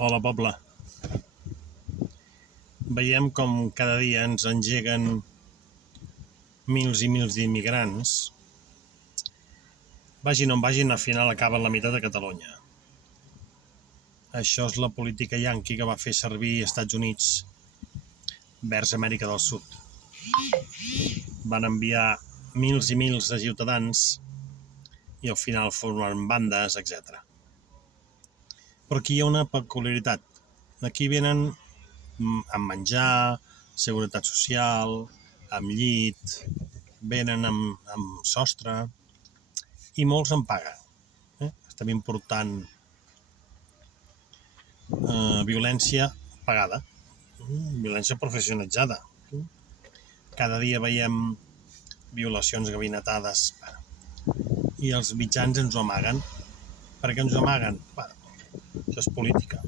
Hola, poble. Veiem com cada dia ens engeguen mils i mils d'immigrants. Vagin on vagin, al final acaben la meitat de Catalunya. Això és la política yanqui que va fer servir Estats Units vers Amèrica del Sud. Van enviar mils i mils de ciutadans i al final formen bandes, etc. Però aquí hi ha una peculiaritat. Aquí venen amb menjar, seguretat social, amb llit, venen amb sostre i molts en paguen. Estem important violència pagada, violència professionalitzada. Cada dia veiem violacions gabinetades i els mitjans ens ho amaguen. Per què ens ho amaguen? Això és política.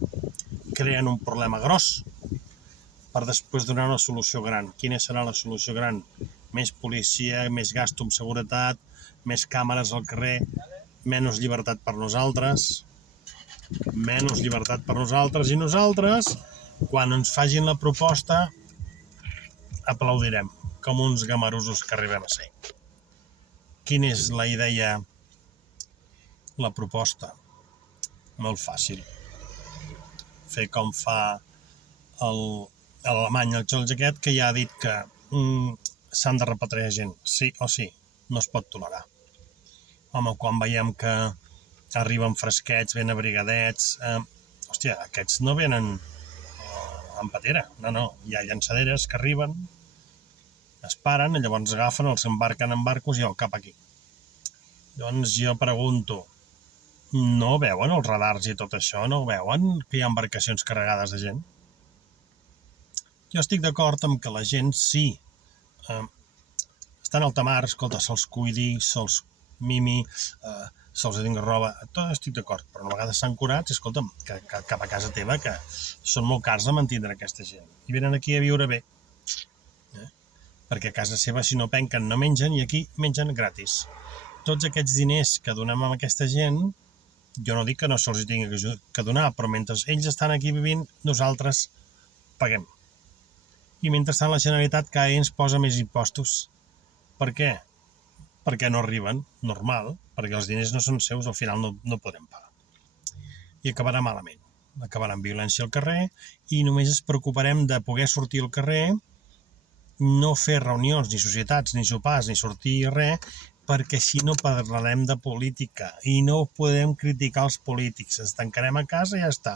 Creen un problema gros per després donar una solució gran. Quina serà la solució gran? Més policia, més gasto en seguretat, més càmeres al carrer, menys llibertat per nosaltres, i nosaltres, quan ens facin la proposta, aplaudirem, com uns gamarusos que arribem a ser. Quina és la idea, la proposta? Molt fàcil. Fer com fa l'Alemany, el Scholz aquest, que ja ha dit que s'han de repatriar gent, sí o sí, no es pot tolerar. Home, quan veiem que arriben fresquets, ben abrigadets, aquests no venen en patera, no, hi ha llançaderes que arriben, es paren, llavors agafen, els embarquen en barcos i cap aquí. Doncs jo pregunto, no veuen els radars i tot això? No veuen que hi ha embarcacions carregades de gent? Jo estic d'acord amb que la gent sí està en alta mar, escolta, se'ls cuidi, se'ls mimi, se'ls tingui roba, tot estic d'acord, però a vegades s'han curat, escolta'm, que cap a casa teva, que són molt cars de mantindre aquesta gent, i venen aquí a viure bé, perquè a casa seva si no penquen no mengen i aquí mengen gratis. Tots aquests diners que donem a aquesta gent, jo no dic que no se'ls tingui que donar, però mentre ells estan aquí vivint, nosaltres paguem. I mentrestant la Generalitat cada any ens posa més impostos. Per què? Perquè no arriben, normal, perquè els diners no són seus, al final no podrem pagar. I acabarà malament. Acabarà amb violència al carrer i només ens preocuparem de poder sortir al carrer, no fer reunions, ni societats, ni sopars, ni sortir res, perquè així no parlarem de política i no podem criticar els polítics. Ens tancarem a casa i ja està.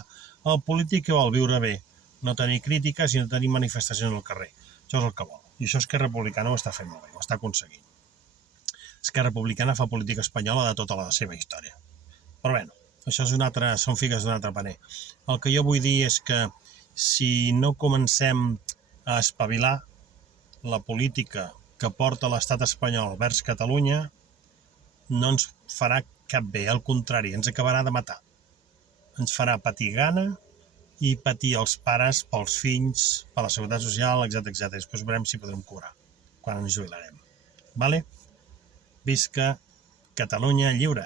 El polític vol viure bé, no tenir crítiques i no tenir manifestacions al carrer. Això és el que vol. I això Esquerra Republicana ho està fent molt bé, ho està aconseguint. Esquerra Republicana fa política espanyola de tota la seva història. Però bé, això són figues d'un altre paner. El que jo vull dir és que si no comencem a espavilar la política que porta l'estat espanyol vers Catalunya, no ens farà cap bé, al contrari, ens acabarà de matar. Ens farà patir gana i patir els pares pels fills, per la seguretat social, etc. Després veurem si podrem cobrar quan ens jubilarem. Vale? Visca Catalunya lliure!